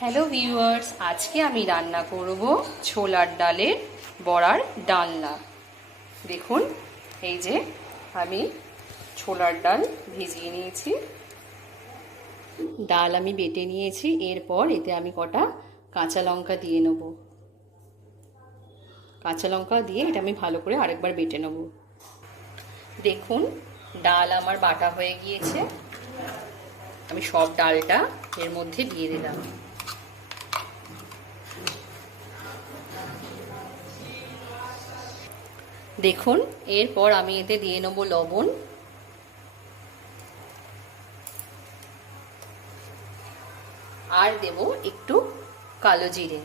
Hello viewers, আজকে আমি রান্না করব ছোলার ডালের বড়ার ডালনা। দেখুন, এই যে আমি ছোলার ডাল ভিজিয়ে নিয়েছি, ডাল আমি বেটে নিয়েছি। এরপর এতে আমি কটা কাঁচা লঙ্কা দিয়ে নেব। কাঁচা লঙ্কা দিয়ে এটা আমি ভালো করে আরেকবার বেটে নেব। দেখুন, ডাল আমার বাটা হয়ে গিয়েছে। আমি সব ডালটা এর মধ্যে দিয়ে দিলাম। দেখুন, এরপর আমি এতে দিয়ে নেব লবণ, আর দেব একটু কালো জিরে।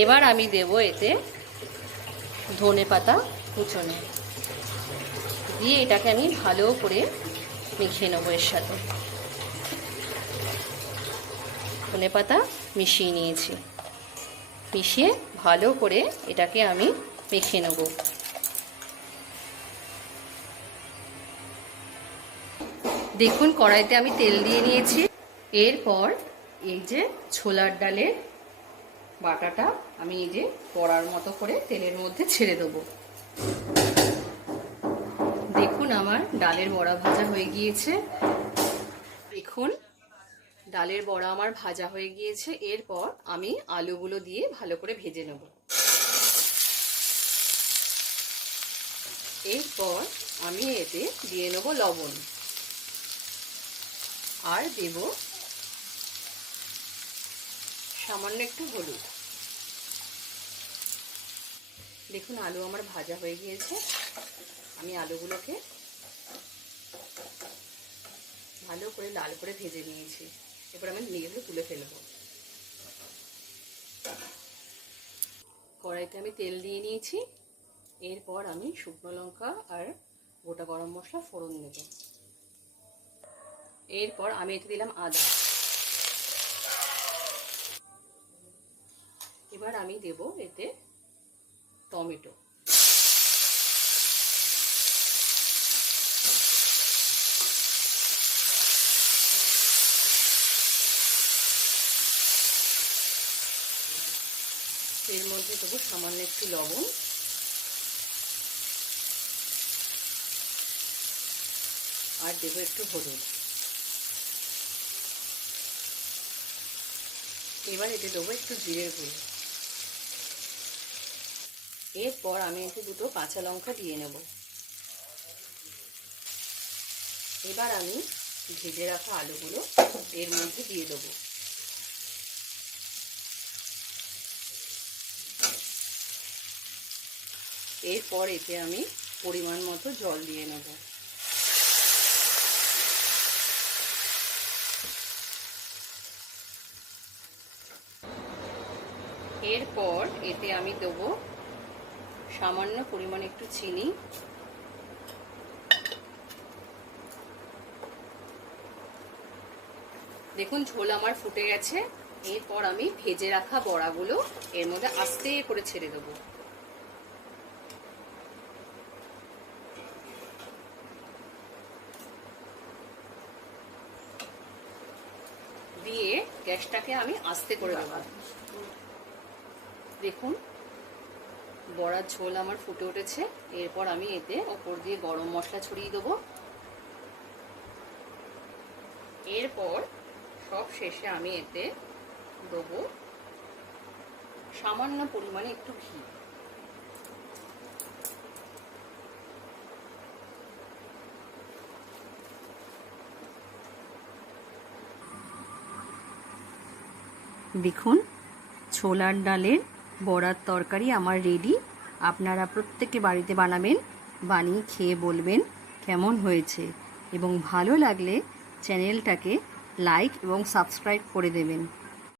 এবার আমি দেব এতে ধনেপাতা কুচনো, দিয়ে এটাকে আমি ভালো করে মিশিয়ে নেব। এর সাথে ধনেপাতা মিশিয়ে নিয়েছি, মিশিয়ে ভালো করে এটাকে আমি মেখে নেব। দেখুন, কড়াইতে আমি তেল দিয়ে নিয়েছি। এরপর এই যে ছোলার ডালের বাটাটা আমি এই যে বড়ার মতো করে তেলের মধ্যে ছেড়ে দেবো। দেখুন, আমার ডালের বড়া ভাজা হয়ে গিয়েছে। দেখুন, ডালের বড়া আমার ভাজা হয়ে গিয়েছে। এরপর আমি আলুগুলো দিয়ে ভালো করে ভেজে নেব। এরপর আমি এতে দিয়ে নেব লবণ, আর দেব সামান্য একটু হলুদ। দেখুন, আলু আমার ভাজা হয়ে গিয়েছে। আমি আলুগুলোকে ভালো করে লাল করে ভেজে নিয়েছি। এবার আমি নিয়ে তুলে ফেলবো। কড়াইতে আমি তেল দিয়ে নিয়েছি। এরপর আমি শুকনো লঙ্কা আর গোটা গরম মশলা ফোড়ন দেব। এরপর আমি এতে দিলাম আদা। এবার আমি দেব এতে টমেটো। এর মধ্যে দেবো সামান্য একটু লবণ, আর দেবো একটু হলুদ। এবার এতে দেবো একটু জিরের গুঁড়ো। এরপর আমি এতে দুটো কাঁচা লঙ্কা দিয়ে নেব। এবার আমি ভেজে রাখা আলুগুলো এর মধ্যে দিয়ে দেবো। এরপর এতে আমি পরিমাণ মতো জল দিয়ে নেব। এরপর এতে আমি দেবো সামান্য পরিমাণে একটু চিনি। দেখুন, ঝোল আমার ফুটে গেছে। এরপর আমি ভেজে রাখা বড়াগুলো এর মধ্যে আস্তে করে ছেড়ে দেবো। দিয়ে গ্যাসটাকে আমি আস্তে করে দেবো। দেখুন, বড়ার ঝোল আমার ফুটে উঠেছে। এরপর আমি এতে ওপর দিয়ে গরম মশলা ছড়িয়ে দেবো। এরপর সব শেষে আমি এতে দেবো সামান্য পরিমাণে একটু ঘি। দেখুন, ছোলার ডালের বড়ার তরকারি আমার রেডি। আপনারা প্রত্যেকে বাড়িতে বানাবেন, বানিয়ে খেয়ে বলবেন কেমন হয়েছে, এবং ভালো লাগলে চ্যানেলটাকে লাইক এবং সাবস্ক্রাইব করে দেবেন।